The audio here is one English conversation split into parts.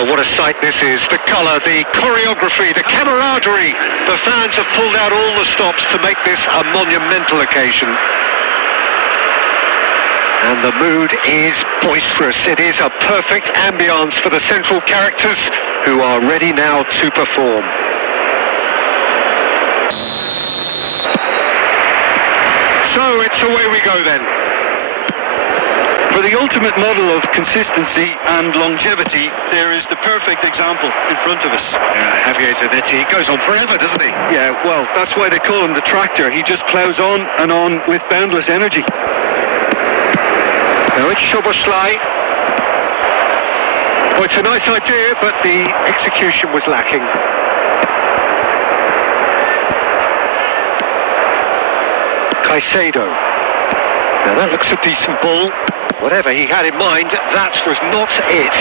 Oh, what a sight this is. The colour, the choreography, the camaraderie. The fans have pulled out all the stops to make this a monumental occasion. And the mood is boisterous. It is a perfect ambience for the central characters who are ready now to perform. So it's away we go then. For the ultimate model of consistency and longevity, there is the perfect example in front of us. Yeah, Javier Zanetti goes on forever, doesn't he? Yeah, well, that's why they call him the tractor. He just ploughs on and on with boundless energy. Now it's Szoboszlai. Oh, it's a nice idea, but the execution was lacking. Caicedo. Now that looks a decent ball. Whatever he had in mind, that was not it.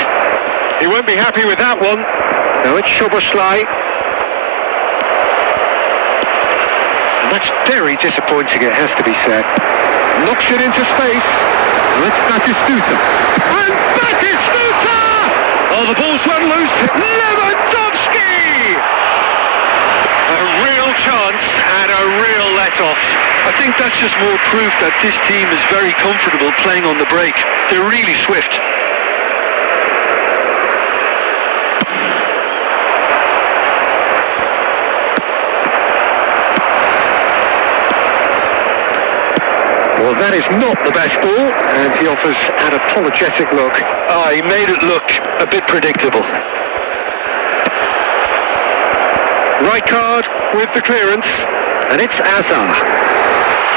He won't be happy with that one. Now it's Szoboszlai. And that's very disappointing, it has to be said. Knocks it into space. Now it's Batistuta. And Batistuta! Oh, the ball's run loose. Lewandowski! A real chance and a real let-off. I think that's just more proof that this team is very comfortable playing on the break. They're really swift. Well, that is not the best ball, and he offers an apologetic look. He made it look a bit predictable. Rijkaard with the clearance, and it's Azar.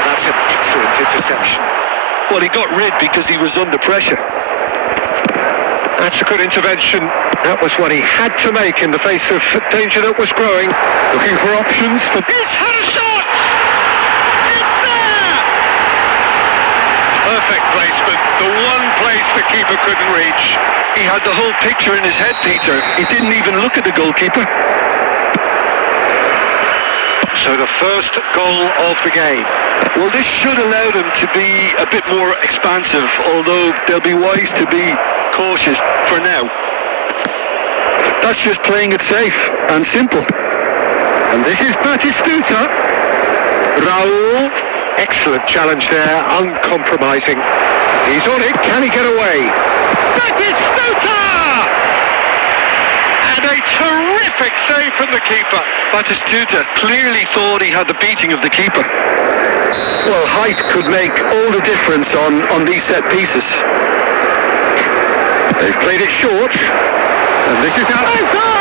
That's an excellent interception. Well, he got rid because he was under pressure. That's a good intervention. That was what he had to make in the face of danger that was growing. Looking for options for... He's had a shot! It's there! Perfect placement. The one place the keeper couldn't reach. He had the whole picture in his head, Peter. He didn't even look at the goalkeeper. So the first goal of the game. Well, this should allow them to be a bit more expansive, although they'll be wise to be cautious for now. That's just playing it safe and simple. And this is Batistuta. Raul. Excellent challenge there, uncompromising. He's on it, can he get away? Batistuta! And a terrific save from the keeper. Batistuta clearly thought he had the beating of the keeper. Well, height could make all the difference on these set pieces. They've played it short, and this is Azar!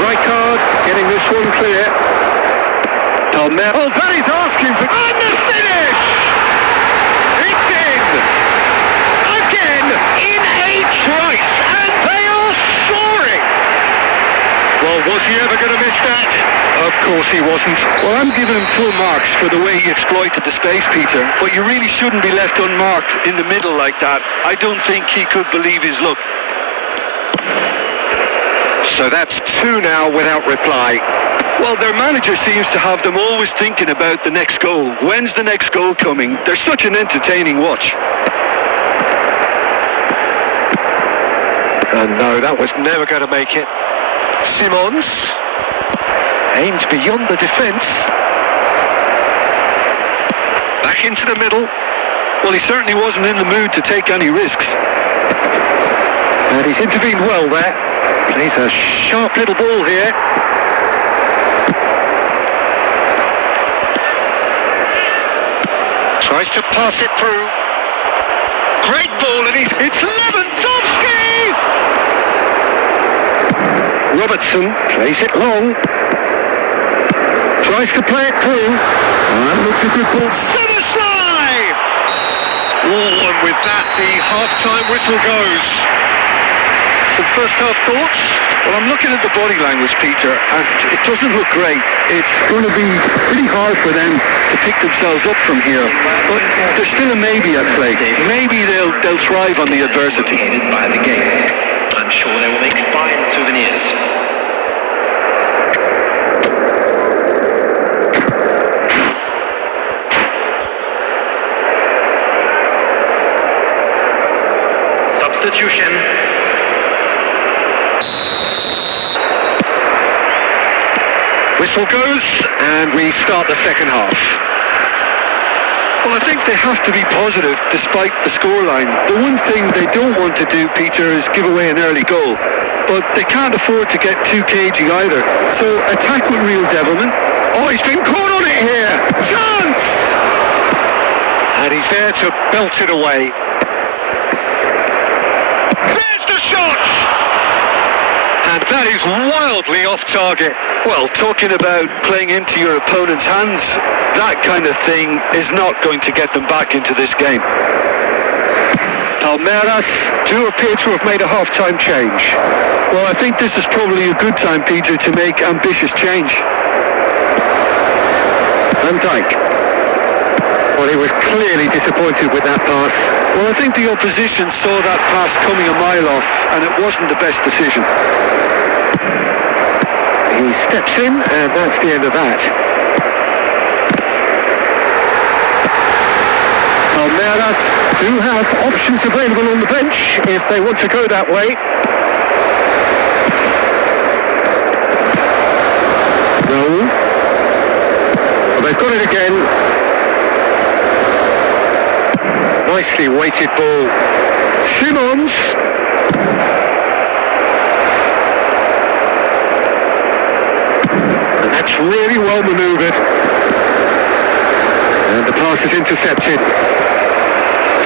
Rijkaard getting this one clear. Dalmer. Oh, that is asking for... And the finish! It's in! Again, in a trice, and they are soaring! Well, was he ever going to miss that? Of course he wasn't. Well, I'm giving him full marks for the way he exploited the space, Peter. But you really shouldn't be left unmarked in the middle like that. I don't think he could believe his luck. So that's two now without reply. Well, their manager seems to have them always thinking about the next goal. When's the next goal coming? They're such an entertaining watch. And no, that was never going to make it. Simons aimed beyond the defence. Back into the middle. Well, he certainly wasn't in the mood to take any risks. And he's intervened well there. Plays a sharp little ball here. Tries to pass it through. Great ball, and it's Lewandowski! Robertson plays it long. Tries to play it through. That looks a good ball. Szoboszlai! Oh, and with that, the half-time whistle goes. Some first-half thoughts? Well, I'm looking at the body language, Peter, and it doesn't look great. It's going to be pretty hard for them to pick themselves up from here. But there's still a maybe at play. Maybe they'll thrive on the adversity. By the gate. I'm sure they will make fine souvenirs. substitution. Whistle goes, and we start the second half. Well, I think they have to be positive despite the scoreline. The one thing they don't want to do, Peter, is give away an early goal. But they can't afford to get too cagey either. So attack with real devilment. Oh, he's been caught on it here. Chance! And he's there to belt it away. There's the shot! And that is wildly off target. Well, talking about playing into your opponent's hands, that kind of thing is not going to get them back into this game. Palmeiras do appear to have made a half-time change. Well, I think this is probably a good time, Peter, to make ambitious change. Van Dijk. Well, he was clearly disappointed with that pass. Well, I think the opposition saw that pass coming a mile off, and it wasn't the best decision. He steps in, and that's the end of that. Palmeiras do have options available on the bench if they want to go that way. No. Well, they've got it again. Nicely weighted ball. Simons. And that's really well manoeuvred. And the pass is intercepted.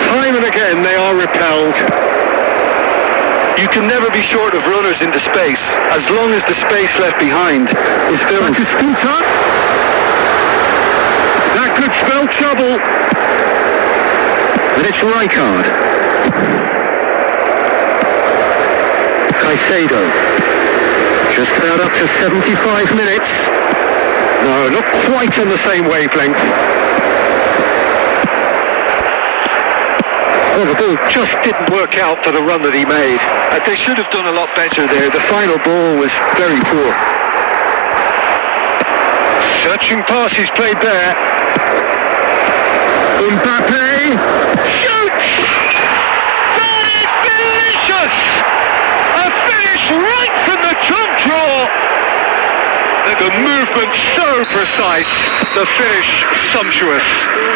Time and again they are repelled. You can never be short of runners into space, as long as the space left behind is filled. To Scooter. That could spell trouble. And it's Rijkaard. Caicedo. Just about up to 75 minutes. No, not quite on the same wavelength. Well, the ball just didn't work out for the run that he made. They should have done a lot better there. The final ball was very poor. Searching pass he's played there. Mbappe shoots! That is delicious! A finish right from the top draw! The movement so precise, the finish sumptuous.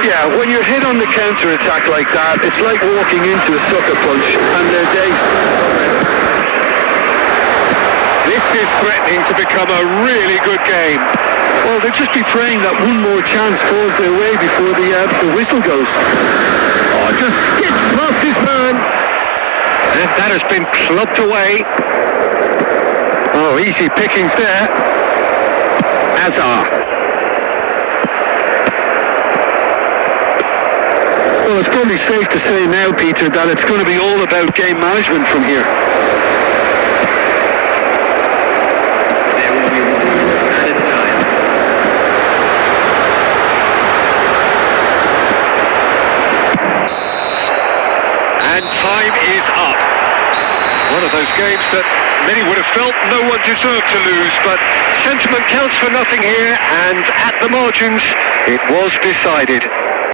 Yeah, when you're hit on the counter-attack like that, it's like walking into a sucker punch, and they're dazed. This is threatening to become a really good game. Well, they'll just be praying that one more chance falls their way before the whistle goes. Oh, just skips past his man. And that has been clubbed away. Oh, easy pickings there. Azar. Well, it's probably safe to say now, Peter, that it's going to be all about game management from here. There will be one added time. And time is up. One of those games that many would have felt no one deserved to lose, but sentiment counts for nothing here, and at the margins, it was decided.